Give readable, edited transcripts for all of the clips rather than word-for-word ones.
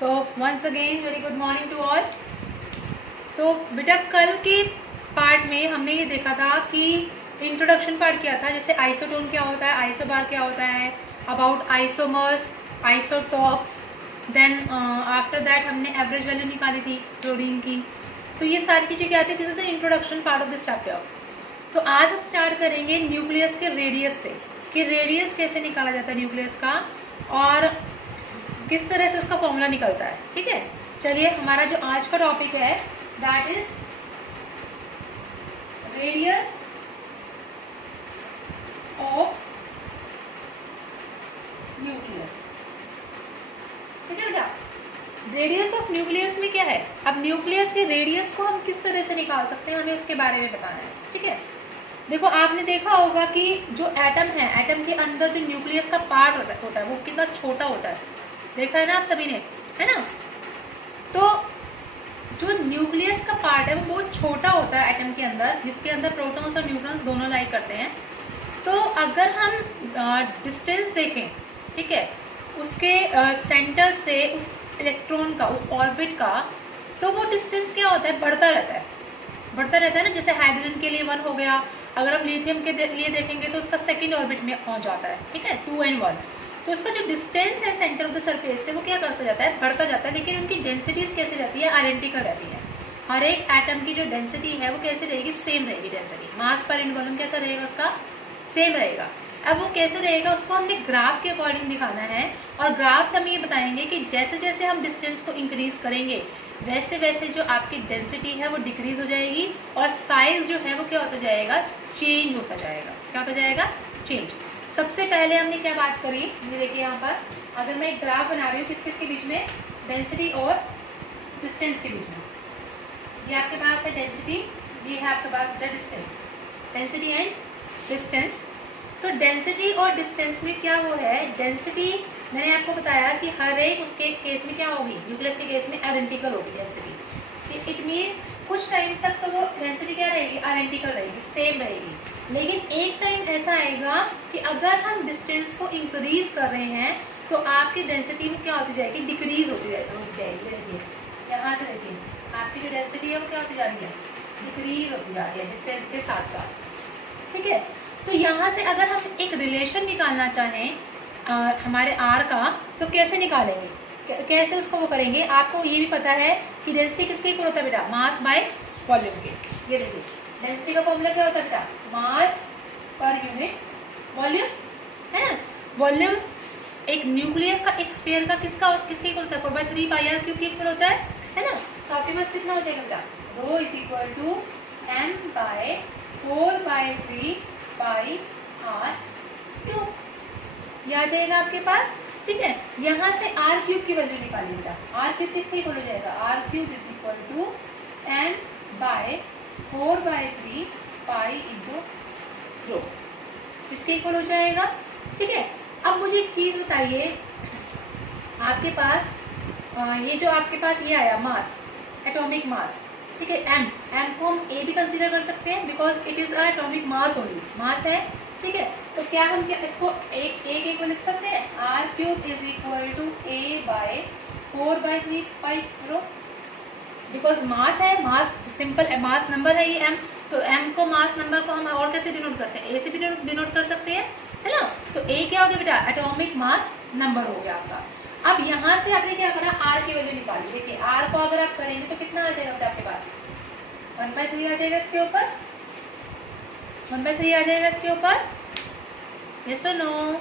So once again very good morning to all. तो बेटा कल के पार्ट में हमने ये देखा था कि इंट्रोडक्शन पार्ट क्या था, जैसे आइसोटोन क्या होता है, आइसोबार क्या होता है, about isomers, isotopes, then after that हमने एवरेज वैल्यू निकाली थी क्लोरीन की। तो ये सारी चीज़ें क्या थी, this is the introduction part of this chapter. तो आज हम स्टार्ट करेंगे न्यूक्लियस के रेडियस से, कि रेडियस कैसे निकाला जाता है न्यूक्लियस का और किस तरह से उसका फॉर्मूला निकलता है। ठीक है, चलिए हमारा जो आज का टॉपिक है that is radius of nucleus. ठीक है बेटा, रेडियस ऑफ न्यूक्लियस में क्या है, अब न्यूक्लियस के रेडियस को हम किस तरह से निकाल सकते हैं, हमें उसके बारे में बताना है। ठीक है, देखो आपने देखा होगा कि जो एटम है, एटम के अंदर जो न्यूक्लियस का पार्ट होता है वो कितना छोटा होता है, देखा है ना आप सभी ने, है ना। तो जो न्यूक्लियस का पार्ट है वो बहुत छोटा होता है एटम के अंदर, जिसके अंदर प्रोटॉन्स और न्यूट्रॉन्स दोनों लाई करते हैं। तो अगर हम डिस्टेंस देखें, ठीक है, उसके सेंटर से उस इलेक्ट्रॉन का, उस ऑर्बिट का, तो वो डिस्टेंस क्या होता है, बढ़ता रहता है, बढ़ता रहता है ना। जैसे हाइड्रोजन के लिए 1 हो गया, अगर हम लिथियम के लिए देखेंगे तो उसका सेकंड ऑर्बिट में पहुंच जाता है। ठीक है, 2 and 1। तो उसका जो डिस्टेंस है सेंटर ऑफ द सरफेस से वो क्या करता जाता है, बढ़ता जाता है। लेकिन उनकी डेंसिटीज कैसे रहती है, आइडेंटिकल रहती है। हर एक एटम की जो डेंसिटी है वो कैसे रहेगी, सेम रहेगी डेंसिटी। मास पर यूनिट वॉल्यूम कैसा रहेगा उसका, सेम रहेगा। अब वो कैसे रहेगा उसको हमने ग्राफ के अकॉर्डिंग दिखाना है, और ग्राफ से हम ये बताएंगे कि जैसे जैसे हम डिस्टेंस को इंक्रीज करेंगे वैसे वैसे जो आपकी डेंसिटी है वो डिक्रीज हो जाएगी, और साइज जो है वो क्या होता जाएगा, चेंज होता जाएगा। क्या होता जाएगा, चेंज। सबसे पहले हमने क्या बात करी, ये देखिए यहाँ पर, अगर मैं एक ग्राफ बना रही हूँ किस किस के बीच में, डेंसिटी और डिस्टेंस के बीच में। ये आपके पास है डेंसिटी, ये है आपके पास डिस्टेंस, डेंसिटी एंड डिस्टेंस। तो डेंसिटी और डिस्टेंस में क्या वो है, डेंसिटी मैंने आपको बताया कि हर एक उसके केस में क्या होगी, न्यूक्लियस के केस में आइडेंटिकल होगी डेंसिटी। इट मीन्स कुछ टाइम तक तो वो डेंसिटी क्या रहेगी, आइडेंटिकल रहेगी, सेम रहेगी। लेकिन एक टाइम ऐसा आएगा कि अगर हम डिस्टेंस को इंक्रीज कर रहे हैं तो आपकी डेंसिटी में क्या होती जाएगी, डिक्रीज होती जाएगी। देखिए यहाँ से देखिए, आपकी जो डेंसिटी है वो क्या होती जा रही है, डिक्रीज होती जा रही है डिस्टेंस के साथ साथ। ठीक है, तो यहाँ से अगर हम एक रिलेशन निकालना चाहें हमारे आर का, तो कैसे निकालेंगे, कैसे उसको वो करेंगे। आपको ये भी पता है कि डेंसिटी किसके इक्वल होता है बेटा, मास बाय वॉल्यूम के। ये देखिए डेंसिटी का फॉर्मूला क्या होता है बेटा, मास पर यूनिट वॉल्यूम, है ना। वॉल्यूम एक न्यूक्लियस का, एक स्फीयर का किसके इक्वल होता है, 4/3 पाई आर क्यूब के इक्वल होता है ना। तो आपके पास कितना हो जाएगा बेटा, rho is equal to m by 4/3 pi r cube, ये आ जाएगा आपके पास। ठीक है, यहाँ से आर क्यूब की वैल्यू निकालिए बेटा, आर क्यूब किसके इक्वल हो जाएगा, R cube is equal to m by 4/3 pi into rho, इसके इक्वल हो जाएगा। ठीक है, अब मुझे एक चीज़ बताइए, आपके पास ये जो आपके पास ये आया मास, एटॉमिक मास, ठीक है, एम को हम ए भी कंसीडर कर सकते हैं because it is a atomic mass only, mass है। ठीक है, तो क्या हम क्या इसको एक लिख सकते हैं, R cube is equal to A by 4/3 pi rho, because mass है, मास सिंपल मास नंबर है ये एम। तो एम को, मास नंबर को हम और कैसे डिनोट करते हैं, ए से भी डिनोट कर सकते हैं, है ना। तो ए क्या हो गया बेटा, एटॉमिक मास नंबर हो गया आपका। अब यहाँ से आपने क्या करा, आर की वैल्यू निकाली। देखिए आर को अगर आप करेंगे तो कितना आ जाएगा बेटा आपके पास, 1/3 आ जाएगा इसके ऊपर, 1/3 आ जाएगा इसके ऊपर, यस और नो।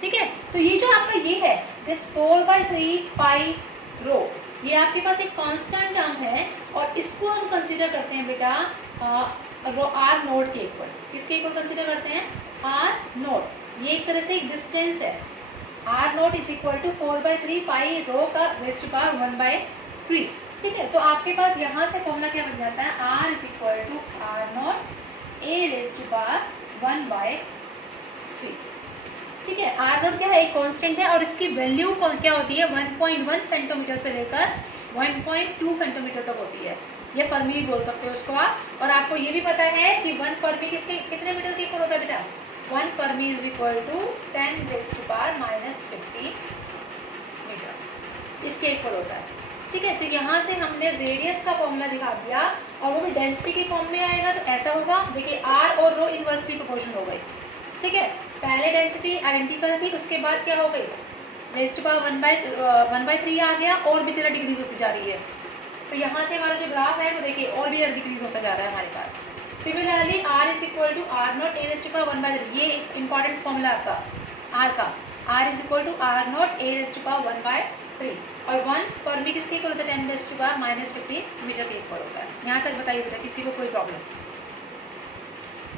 ठीक है, तो ये जो आपका ये है दिस 4/3 पाई रो, ये आपके पास एक कांस्टेंट टर्म है, और इसको हम कंसीडर करते हैं बेटा रो आर नोट के इक्वल। किसके इक्वल कंसीडर करते हैं, आर नोट। ये एक तरह से एक डिस्टेंस है, R naught is equal to 4/3 pi rho का रेज़ टू पावर 1/3। ठीक है, तो आपके पास यहाँ से फॉर्मूला क्या बन जाता है, R is equal to R naught A raise to power 1/3। ठीक है, आर नोट क्या है, एक कांस्टेंट है, और इसकी वैल्यू क्या होती है, 1.1 फेंटोमीटर से लेकर 1.2 फेंटोमीटर तक होती है। ये फर्मी बोल सकते हो उसको आप। और आपको ये भी पता है कि 1 फर्मी कितने मीटर के इक्वल होता है बेटा, 1 fermi is equal to 10 raise to power -15 metre. इसके इक्वल होता है। ठीक है, तो यहाँ से हमने रेडियस का फॉर्मूला दिखा दिया और वो भी डेंसिटी के फॉर्म में आएगा। तो ऐसा होगा, देखिए आर और रो इनवर्सली प्रोपोर्शनल हो गई। ठीक है, पहले डेंसिटी आइडेंटिकल थी, उसके बाद क्या हो गई, रेज़ टू पावर 1/3 आ गया और भी तेरा डिक्रीज होती जा रही है। तो यहाँ से हमारा जो ग्राफ है वो देखिए और भी डिक्रीज होता जा रहा है हमारे पास। Similarly r is equal to are naught A raise to power 1/3, ये एक इंपॉर्टेंट फॉर्मूला आपका आर का, r is equal to are naught A raise to power 1/3 और 1 फॉर्मी किसके इक्वल होता है, 10 रेज़ टू पावर -15 मीटर के इक्वल होता है। यहाँ तक बताइए बेटा, किसी को कोई problem?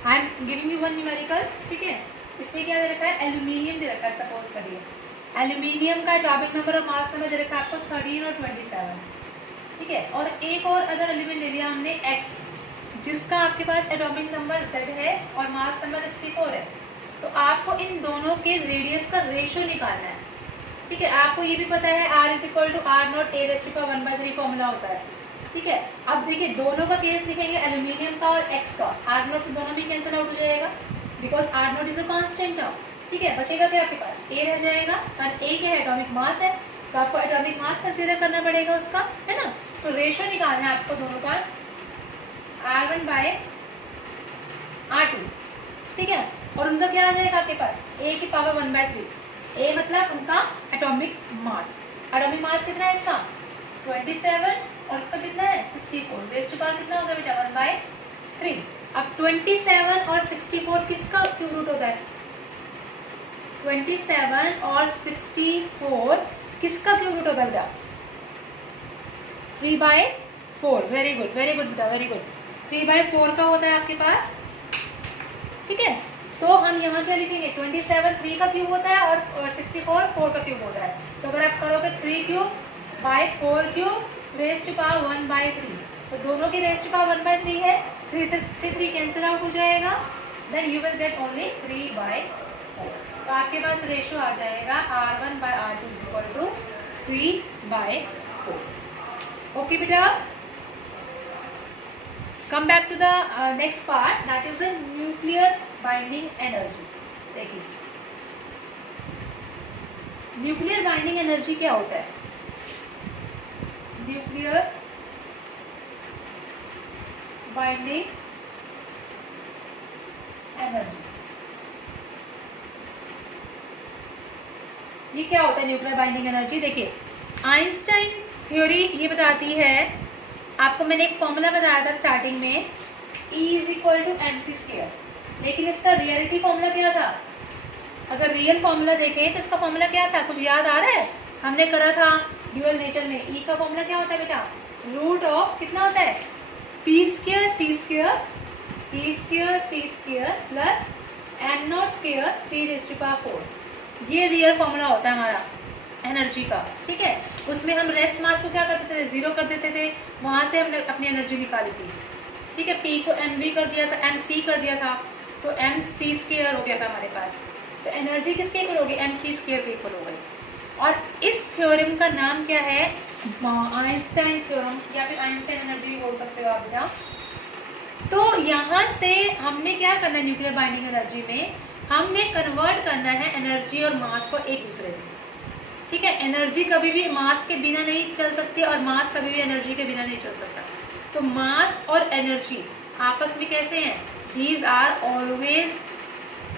I am giving you one numerical. ठीक है, इसमें क्या दे रखा है, एल्यूमिनियम दे रखा है। सपोज करिए एल्यूमिनियम का एटॉमिक नंबर और मास नंबर दे रखा है आपको 13 और 27। ठीक है, और एक और अदर एलिमेंट ले लिया हमने X, जिसका आपके पास एटॉमिक नंबर Z है और मास नंबर 64 है। तो आपको इन दोनों के रेडियस का रेशियो निकालना है। ठीक है, आपको ये भी पता है R is equal to are naught A raise to power 1/3 formula होता है। ठीक है, अब देखिए दोनों का केस लिखेंगे, एल्यूमिनियम का और X का, आर नॉट तो दोनों भी कैंसिल आउट हो जाएगा because R naught is a constant term. ठीक है, बचेगा क्या आपके पास, ए रह जाएगा और ए क्या है, एटॉमिक मास है, तो आपको एटॉमिक मास कंसीडर करना पड़ेगा उसका, है ना। तो रेशियो निकालना है आपको दोनों का, R1/R2। ठीक है, और उनका क्या आ जाएगा आपके पास, ए की पावर 1/3, ए मतलब उनका एटॉमिक मास। एटॉमिक मास कितना है इसका 27 और उसका कितना है 64, रेज़ टू पावर कितना होगा बेटा 1/3। अब 27 और 64 किसका क्यूब रूट होता है, 27 और 64 किसका क्यूब रूट होता है बेटा, 3/4। वेरी गुड बेटा, वेरी गुड। 3/4 का होता है आपके पास। ठीक है, तो हम यहाँ क्या लिखेंगे, 27 3 का क्यूब होता है और 64 4 का क्यूब होता है। तो अगर आप करोगे 3³/4³ रेज़ टू पावर 1/3, तो दोनों की रेज़ टू पावर 1/3 है, 3 से 3 कैंसिल आउट हो जाएगा, then you will get only 3/4। तो आपके पास रेशियो आ जाएगा R1/R2 is equal to 3/4। Okay बेटा, come back to the next part, that is the nuclear binding energy. देखिए न्यूक्लियर बाइंडिंग एनर्जी क्या होता है, न्यूक्लियर बाइंडिंग एनर्जी, ये क्या होता है न्यूक्लियर बाइंडिंग एनर्जी। देखिए आइंस्टाइन थ्योरी ये बताती है, आपको मैंने एक फॉर्मूला बताया था स्टार्टिंग में, E is equal to mc², लेकिन इसका रियलिटी फॉर्मूला क्या था, अगर रियल फॉर्मूला देखें तो इसका फॉर्मूला क्या था, कुछ याद आ रहा है, हमने करा था ड्यूअल नेचर में। E का फॉर्मूला क्या होता है बेटा, रूट ऑफ कितना होता है, p²c² प्लस m0² c⁻⁴। ये रियल फॉर्मूला होता है हमारा एनर्जी का। ठीक है, उसमें हम रेस्ट मास को क्या करते थे, 0 कर देते थे, वहाँ से हमने अपनी एनर्जी निकाली थी। ठीक है, P को mv कर दिया था, mc कर दिया था, तो mc² हो गया था हमारे पास। तो एनर्जी किसके इक्वल होगी, mc² के इक्वल हो गई। और इस थ्योरम का नाम क्या है, आइंस्टाइन थ्योरम, या फिर आइंस्टाइन एनर्जी बोल सकते हो आप बेटा। तो यहाँ से हमने क्या करना है, न्यूक्लियर बाइंडिंग एनर्जी में हमने कन्वर्ट करना है एनर्जी और मास को एक दूसरे में। ठीक है, एनर्जी कभी भी मास के बिना नहीं चल सकती और मास कभी भी एनर्जी के बिना नहीं चल सकता। तो मास और एनर्जी आपस में कैसे हैं, these are always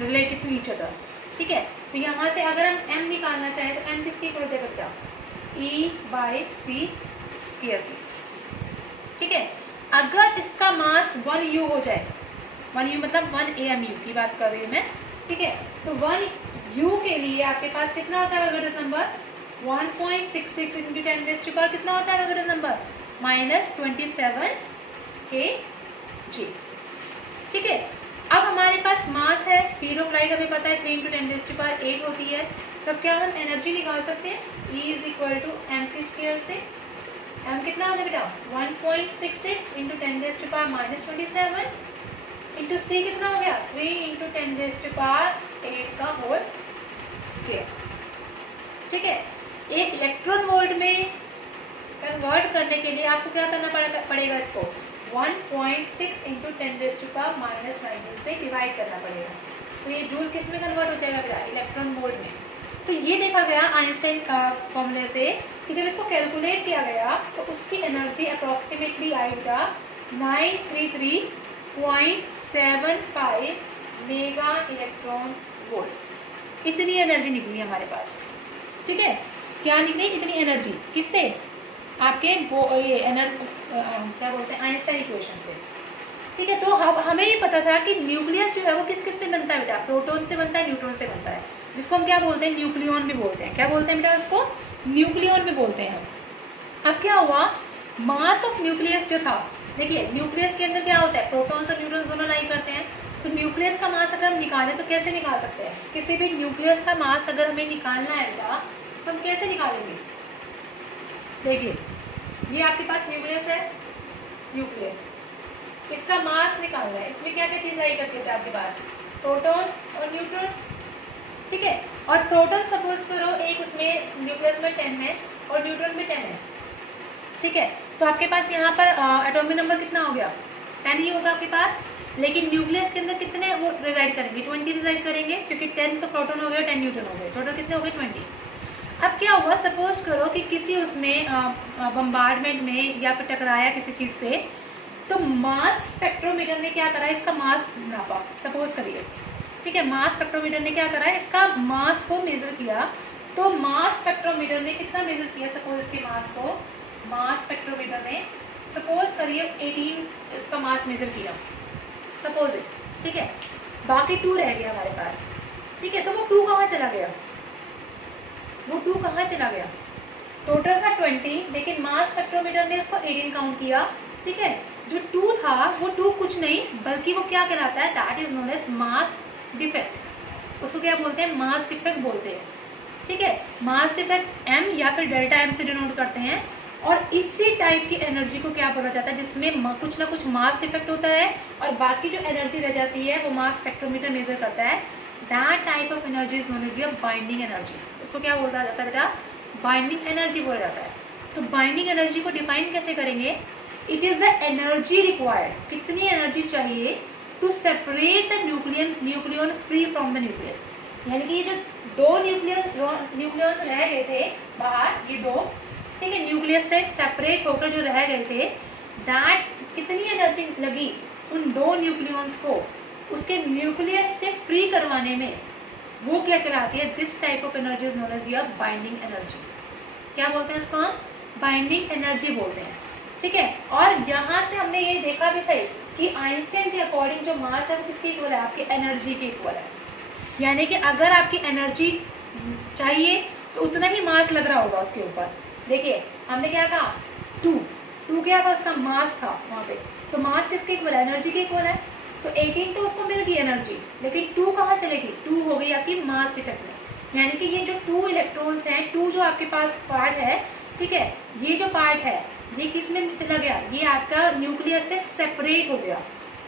related to each other. ठीक है, तो यहाँ से अगर हम m निकालना चाहें तो m किसकी इक्वल होता है क्या, E/c²। ठीक है, अगर इसका मास 1u हो जाए, 1u मतलब 1 AMU की बात कर रही हूँ मैं। ठीक है, तो 1u के लिए आपके पास कितना होता है वैगोडस नंबर, 1.66 × 10⁻⁴ कितना होता है वैगोडस नंबर, -27 kg। ठीक है, अब हमारे पास मास है, स्पीड ऑफ लाइट हमें पता है 3 × 10⁸ होती है, तब क्या हम एनर्जी निकाल सकते हैं, E is equal to mc² से m कितना होगा बेटा 1.66 × 10⁻⁻27 इंटू c कितना हो गया 3 × 10⁸ का होल स्क्वायर। ठीक है, एक इलेक्ट्रॉन वोल्ट में कन्वर्ट करने के लिए आपको क्या करना पड़ेगा, इसको 1.6 × 10⁻⁻19 से डिवाइड करना पड़ेगा। तो ये जूल किस में कन्वर्ट हो जाएगा बेटा, इलेक्ट्रॉन वोल्ट में। तो ये देखा गया आइंस्टाइन का फॉर्मूले से कि जब इसको कैलकुलेट किया गया तो उसकी एनर्जी अप्रॉक्सीमेटली आई बेटा 933.75 मेगा इलेक्ट्रॉन वोल्ट। इतनी एनर्जी निकली हमारे पास, ठीक है। क्या निकली? इतनी एनर्जी किससे? आपके क्या बोलते हैं, आइंस्टाइन इक्वेशन से, ठीक है। तो हमें ये पता था कि न्यूक्लियस जो है वो किस किस से बनता है बेटा? प्रोटॉन से बनता है, न्यूट्रॉन से बनता है, जिसको हम क्या बोलते हैं? न्यूक्लियॉन भी बोलते हैं। क्या बोलते हैं बेटा उसको? न्यूक्लियॉन भी बोलते हैं हम। अब क्या हुआ, मास ऑफ न्यूक्लियस जो था, देखिए न्यूक्लियस के अंदर क्या होता है? प्रोटॉन्स और न्यूट्रॉन्स दोनों लाई करते हैं। तो न्यूक्लियस का मास अगर हम निकालें तो कैसे निकाल सकते हैं? किसी भी न्यूक्लियस का मास अगर हमें निकालना है बेटा तो हम कैसे निकालेंगे? देखिए ये आपके पास न्यूक्लियस है, न्यूक्लियस, इसका मास निकालना है। इसमें क्या क्या चीज़ लाई करती है आपके पास? प्रोटॉन और न्यूट्रॉन, ठीक है। और प्रोटॉन सपोज करो एक उसमें न्यूक्लियस में 10 है और न्यूट्रॉन में 10 है, ठीक है। तो आपके पास यहाँ पर एटॉमिक नंबर कितना हो गया? 10 ही होगा आपके पास। लेकिन न्यूक्लियस के अंदर कितने वो रिजाइड करेंगे? 20 रिजाइड करेंगे, क्योंकि 10 तो प्रोटॉन हो गया, 10 न्यूट्रॉन हो गए, टोटल कितने हो गए? 20। अब क्या हुआ, सपोज करो कि किसी उसमें बम्बार्डमेंट में या फिर टकराया किसी चीज़ से, तो मास स्पेक्ट्रोमीटर ने क्या करा? इसका मास नापा, सपोज करिए, ठीक है। मास स्पेक्ट्रोमीटर ने क्या करा? इसका मास को मेजर किया। तो मास स्पेक्ट्रोमीटर ने कितना मेजर किया? सपोज इसके मास को, मास स्पेक्ट्रोमीटर ने सपोज करिए 18 इसका मास मेजर किया, सपोज इट, ठीक है। बाकी 2 रह गया हमारे पास, ठीक है। तो वो 2 कहाँ चला गया? वो 2 कहाँ चला गया? टोटल था 20, लेकिन मास स्पेक्ट्रोमीटर ने उसको 18 काउंट किया, ठीक है। जो 2 था वो 2 कुछ नहीं बल्कि वो क्या कहलाता है? That is known as mass defect. उसको क्या बोलते हैं? मास डिफेक्ट बोलते हैं, ठीक है। मास डिफेक्ट m या फिर डेल्टा m से डिनोट करते हैं। और इसी टाइप की एनर्जी को क्या बोला जाता है? जिसमें कुछ ना कुछ मास डिफेक्ट होता है और बाकी जो एनर्जी रह जाती है वो मास स्पेक्ट्रोमीटर मेजर करता है। That type of energy is known as your binding energy. उसको क्या बोला जाता है बेटा? बाइंडिंग एनर्जी बोला जाता है। तो बाइंडिंग एनर्जी को डिफाइन कैसे करेंगे? It is the energy required, कितनी एनर्जी चाहिए to separate the nucleon free from the nucleus. यानी कि ये जो 2 न्यूक्लियस रह गए थे बाहर, ये 2, ठीक है, न्यूक्लियस से सेपरेट होकर जो रह गए थे, दैट कितनी एनर्जी लगी उन 2 न्यूक्लियंस को उसके न्यूक्लियस से फ्री करवाने में, वो क्या कहलाती है? This type of energy is known as your binding energy. क्या बोलते हैं उसको? हम बाइंडिंग एनर्जी बोलते हैं, ठीक है। और यहाँ से हमने ये देखा भी सही कि आइंस्टाइन के अकॉर्डिंग जो मास है वो किसके इक्वल है? आपके एनर्जी के इक्वल है। यानी कि अगर आपकी एनर्जी चाहिए तो उतना ही मास लग रहा होगा उसके ऊपर। देखिए हमने क्या कहा? 2 क्या था? उसका मास था वहाँ पे। तो मास किसके इक्वल है? एनर्जी के इक्वल है। तो 18 तो उसको मिल गई एनर्जी, लेकिन 2 कहाँ चलेगी? 2 हो गई आपकी मास डिफेक्ट में। यानी कि ये जो 2 इलेक्ट्रॉन्स हैं, 2 जो आपके पास पार्ट है, ठीक है, ये जो पार्ट है ये किस में चला गया? ये आपका न्यूक्लियस से सेपरेट हो गया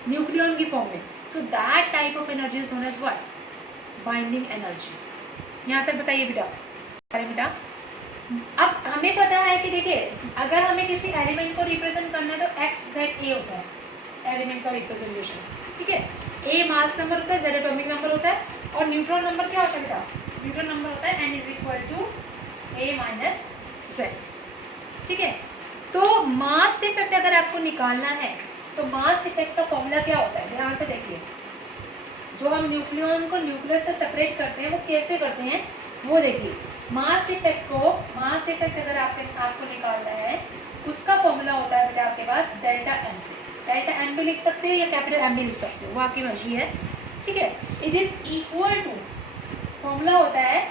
न्यूक्लियन की फॉर्म में। So that type of energy is known as what? Binding energy. यहाँ तक बताइए बेटा। अरे बेटा अब हमें पता है कि देखिए अगर हमें किसी एलिमेंट को रिप्रेजेंट करना है तो x z a होता है एलिमेंट का रिप्रेजेंटेशन, ठीक है। a मास नंबर होता है, z एटॉमिक नंबर होता है, और न्यूट्रॉन नंबर क्या होता है बेटा? न्यूट्रॉन नंबर होता है n is equal to a minus z, ठीक है। तो मास डिफेक्ट अगर आपको निकालना है तो मास डिफेक्ट का फॉर्मूला क्या होता है? ध्यान से देखिए। जो हम न्यूक्लियन को न्यूक्लियस से सेपरेट करते हैं वो कैसे करते हैं वो देखिए। मास डिफेक्ट अगर आपको निकालना है उसका फॉर्मूला होता है बेटा आपके पास डेल्टा एम से। डेल्टा एम भी लिख सकते हो या कैपिटल एम भी लिख सकते हो, वो आपकी मर्जी है, ठीक है। It is equal to, formula होता है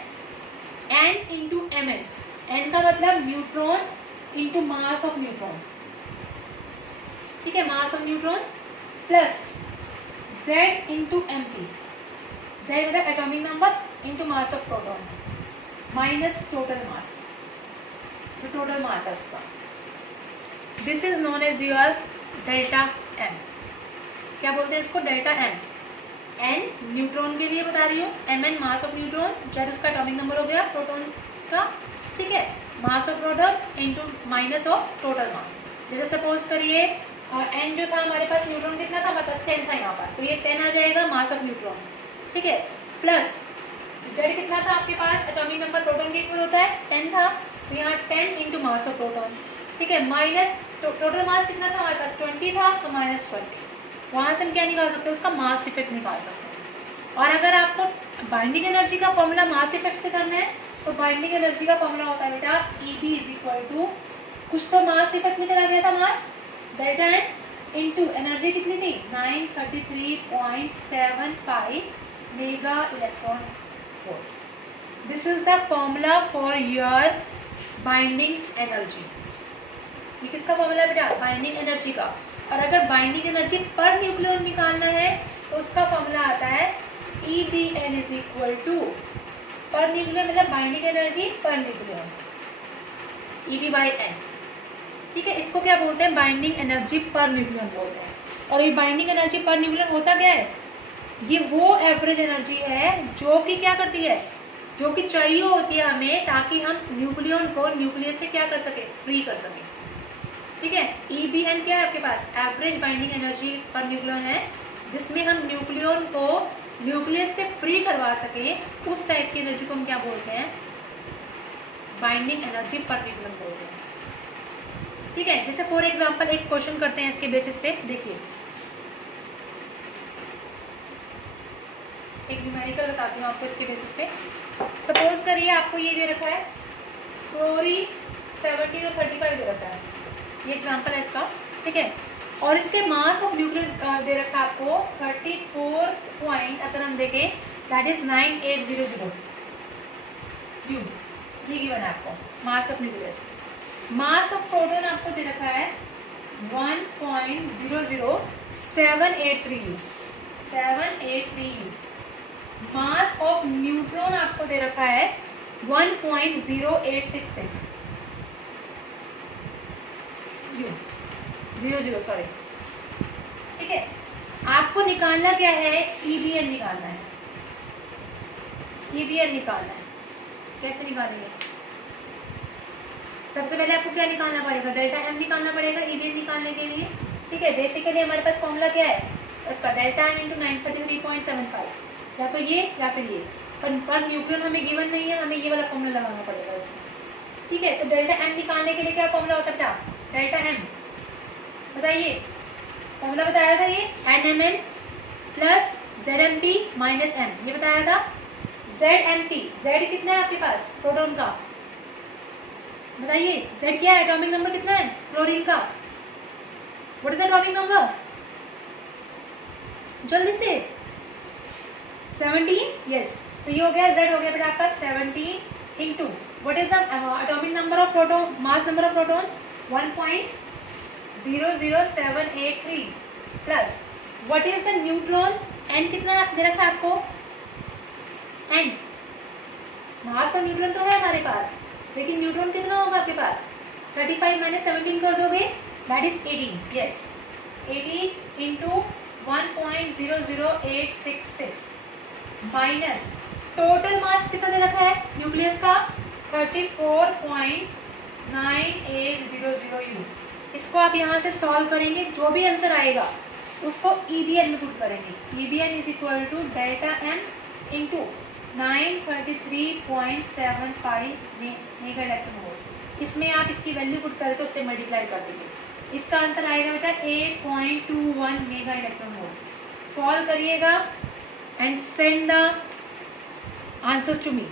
n into M N. N का मतलब neutron into mass of neutron, ठीक है, mass of neutron plus z into M P. z मतलब atomic number into mass of proton minus total mass, जो total mass है उसका। This is known as your delta M. क्या बोलते हैं इसको? Delta M. एन न्यूट्रॉन के लिए बता रही हूँ, M N mass of neutron, Z उसका एटॉमिक नंबर हो गया प्रोटॉन का, ठीक है, mass of proton into minus of total mass. जैसे सपोज करिए एन जो था हमारे पास, न्यूट्रॉन कितना था हमारे पास? 10 था यहाँ पर, तो ये 10 आ जाएगा मास ऑफ न्यूट्रॉन, ठीक है, प्लस जेड कितना था आपके पास? एटॉमिक नंबर प्रोटॉन के इक्वल होता है 10 था, तो यहाँ 10 इंटू मास ऑफ प्रोटॉन, ठीक है, माइनस टोटल मास कितना था हमारे पास 20 था, तो माइनस 20, वहाँ से हम क्या निकाल सकते हैं, उसका मास इफेक्ट निकाल सकते हैं। और अगर आपको बाइंडिंग एनर्जी का फॉर्मूला मास इफेक्ट से करना है तो बाइंडिंग एनर्जी का फॉर्मूला होता है बेटा EB इज इक्वल टू, कुछ तो मास इफेक्ट में चला गया था मास, डेल्टा एन इंटू एनर्जी कितनी थी 933.75 mega electron volt. This is the formula for your binding energy. ये किसका फॉर्मूला है बेटा, बाइंडिंग एनर्जी का। और अगर बाइंडिंग एनर्जी पर न्यूक्लियन निकालना है तो उसका फॉर्मूला आता है EBN is equal to, per nucleon मतलब binding energy per nucleon, EB/N, ठीक है। इसको क्या बोलते हैं, बाइंडिंग एनर्जी पर न्यूक्लियन बोलते हैं। और ये बाइंडिंग एनर्जी पर न्यूक्लियन होता क्या है, ये वो एवरेज एनर्जी है जो कि क्या करती है, जो कि चाहिए होती है हमें ताकि हम न्यूक्लियन को न्यूक्लियस से क्या कर सके, फ्री कर सके, ठीक है। EBN क्या है आपके पास, average binding energy per nucleon है, जिसमें हम न्यूक्लियन को न्यूक्लियस से फ्री करवा सके, उस टाइप की एनर्जी को हम क्या बोलते हैं, बाइंडिंग एनर्जी पर न्यूक्लियन बोलते हैं, ठीक है। जैसे फॉर एग्जांपल एक क्वेश्चन करते हैं इसके बेसिस पे, देखिए एक न्यूमेरिकल बताती हूँ आपको इसके बेसिस पे। सपोज करिए आपको ये दे रखा है क्लोरीन 70 और 35 दे रखा है, ये एग्जांपल है इसका, ठीक है। और इसके मास ऑफ न्यूक्लियस दे रखा है आपको 34 पॉइंट, अगर हम देखें दैट इज 9800 जूल, ये गिवन है आपको mass of nucleus. Mass of proton आपको दे रखा है 1.00783 U, 783 U। Mass of neutron आपको दे रखा है 1.0866 U, 00 सॉरी, ठीक है। आपको निकालना क्या है, EBN निकालना है, EBN निकालना है। कैसे निकालेंगे, सबसे पहले आपको क्या निकालना पड़ेगा, डेल्टा M निकालना पड़ेगा EBN निकालने के लिए, ठीक है। बेसिकली हमारे पास फॉर्मूला क्या है इसका, डेल्टा M इंटू 933.75, या तो ये या फिर ये, पर न्यूक्लियन हमें गिवन नहीं है, हमें ये वाला फॉर्मूला लगाना पड़ेगा इसमें, ठीक है। तो डेल्टा M निकालने के लिए क्या फॉर्मूला होता है बेटा, डेल्टा M बताइए, फॉर्मूला बताया था ये NMN plus ZMP minus M, ये बताया था। ZMP, Z कितना है आपके पास प्रोटॉन का, बताइए Z क्या है, एटॉमिक नंबर कितना है क्लोरीन का, व्हाट इज एटॉमिक नंबर, जल्दी से 17, यस। तो ये हो गया Z हो गया बेटा आपका 17 into what is the atomic number of proton, mass number of proton 1.00783 plus what is the neutron, N कितना दे रखा है आपको, N मास और न्यूट्रॉन तो है हमारे पास, लेकिन न्यूट्रॉन कितना होगा आपके पास, 35 माइनस 17 कर दोगे that is 18, yes 18 into 1.00866 minus total मास कितना दे रखा है न्यूक्लियस का 34.9800 U। इसको आप यहाँ से सॉल्व करेंगे, जो भी आंसर आएगा उसको EBN में पुट करेंगे, EBN is equal to delta M into 933.75 mega electron volt. इसमें आप इसकी वैल्यू पुट करके उससे मल्टीप्लाई कर देंगे, इसका आंसर आएगा बेटा 8.21 मेगा इलेक्ट्रॉन वोल्ट। सॉल्व करिएगा and send the answers to me.